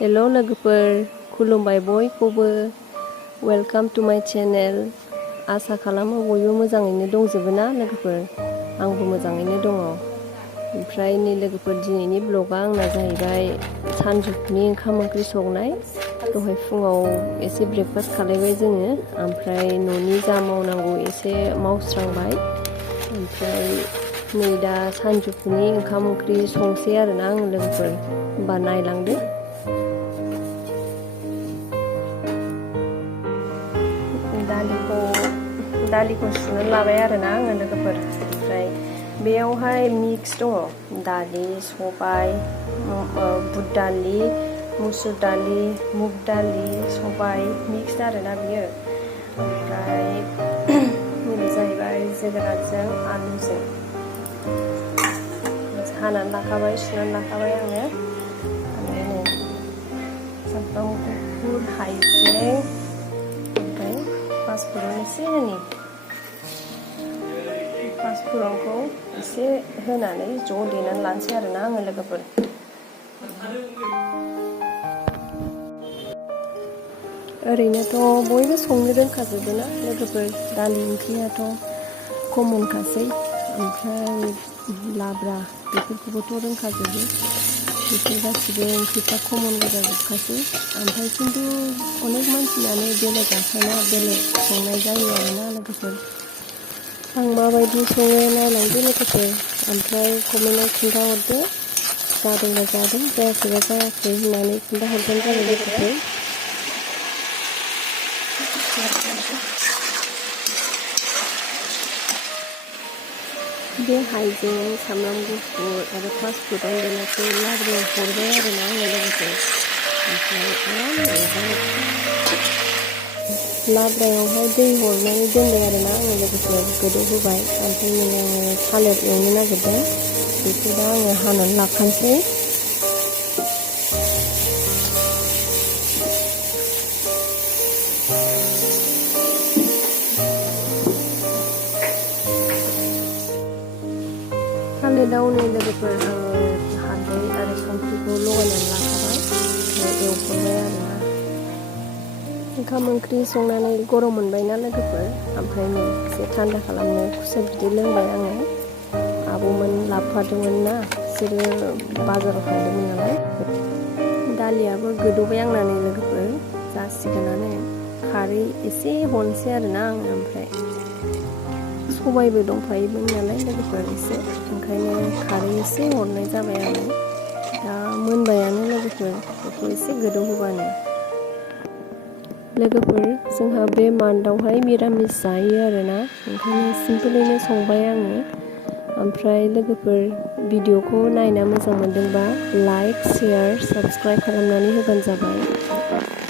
हेल' लोगोफोर, खुलुमबाय बयखौबो। वेलकाम टू माय चेनेल। आसा खालामो बयबो मोजाङैनो दंजोबो ना लोगोफोर। आंबो मोजाङैनो दङ। ओमफ्राय नै लोगोफोर, दिनैनि ब्लगा आंना जाहैबाय सानजौफुनि ओंखाम ओंख्रि संनाय। दहाय फुङाव एसे ब्रेकफास्ट खालायबाय जोङो, ओमफ्राय न'नि जा मावनांगौ एसे मावस्रांबाय। ओमफ्राय नै दा सानजौफुनि ओंखाम ओंख्रि संसै आरोना आङो लोगोफोर। होमबा नायलांदो। दालिखौ सुनो लाबाय आरोना आङो लोगोफोर। ओमफ्राय बेयावहाय मिक्स दङ, दालि, सबाय, बुट दालि, मुसुर दालि, मुग दालि, सबाय मिक्स आरोना बियो। ओमफ्राय नैबे जाहैबाय जोगोनारजों आलुजों। हानानै लाखाबाय, सुनानै लाखाबाय आङो। ओमफ्राय नै सामब्राम गुफुर, हाइजें, ओमफ्राय पासफुरन एसे होनि। पासफुरनखौ एसे होनानै ज' देनानै लानोसै आरोना आङो लोगोफोर। ओरैनोथ' बयबो संनो रोंखाजोबो ना लोगोफोर। दालि ओंख्रियाथ' कमनखासै। ओमफ्राय लाब्रा बेफोरखौबोथ' रोंखाजोबो। बेफोर गासिबो ओंख्रिफ्रा कमन जाजोबखासै। ओमफ्राय खिन्थु अनेक मानसिनानो बेलेग आसाना बेलेग संनाय जायो आरोना लोगोफोर। आं माबायदि सङो नायलांदो लोगोफोर। ओमफ्राय कमेन्टआव खिन्थाहरदो, जादोंबा जादों, जायाखैबा जायाखै होननानै खिन्थाहरबानो जाबाय लोगोफोर। बे हाइजें, सामब्राम गुफुर आरो पासफुरन देनायखौ लाब्रायाव हरबाय आरोना आङो लोगोफोर। ओमफ्राय आराम एवबाय। लाब्रायावहाय दै हरनानै दोनबाय आरोना आङो लोगोफोर, गोदौ होबाय। ओमफ्राय नै आङो थालिर एवनो नागिरदों, बेखौ दा आङो हानानै लाखानोसै। थालिराव नै लोगोफोर आङो हालदै आरो संख्रिखौ लगायनानै लाखाबाय, ओमफ्राय एवफाबाय आरोना। ओंखाम ओंख्रि संनानै गरम मोनबायना लोगोफोर। ओमफ्राय नै एसे थान्दा खालामनो खुसेर बिदै लोंबाय आङो। आब'मोन लाबोफादोंमोन ना, बिसोरो बाजाराव थांदोंमोन नालाय। दालियाबो गोदौबाय आंना नै लोगोफोर, जासिगोनानो। खारै एसे हरनोसै आरोना आङो। ओमफ्राय सबायबो दंफायोमोन नालाय लोगोफोर एसे, ओंखायनो खारै एसे हरनाय जाबाय आङो। दा मोनबायानो लोगोफोर, बेखौ एसे गोदौ होबानो। लोगोफोर, जोंहा बे मान्थआवहाय मिरामिस जायो आरोना, ओंखायनो सिम्पोलैनो संबाय आङो। ओमफ्राय लोगोफोर, भिडिअखौ नायना मोजां मोनदोंबा लाइक, शेयार, साबस्क्राइब खालामनानै होबानो जाबाय।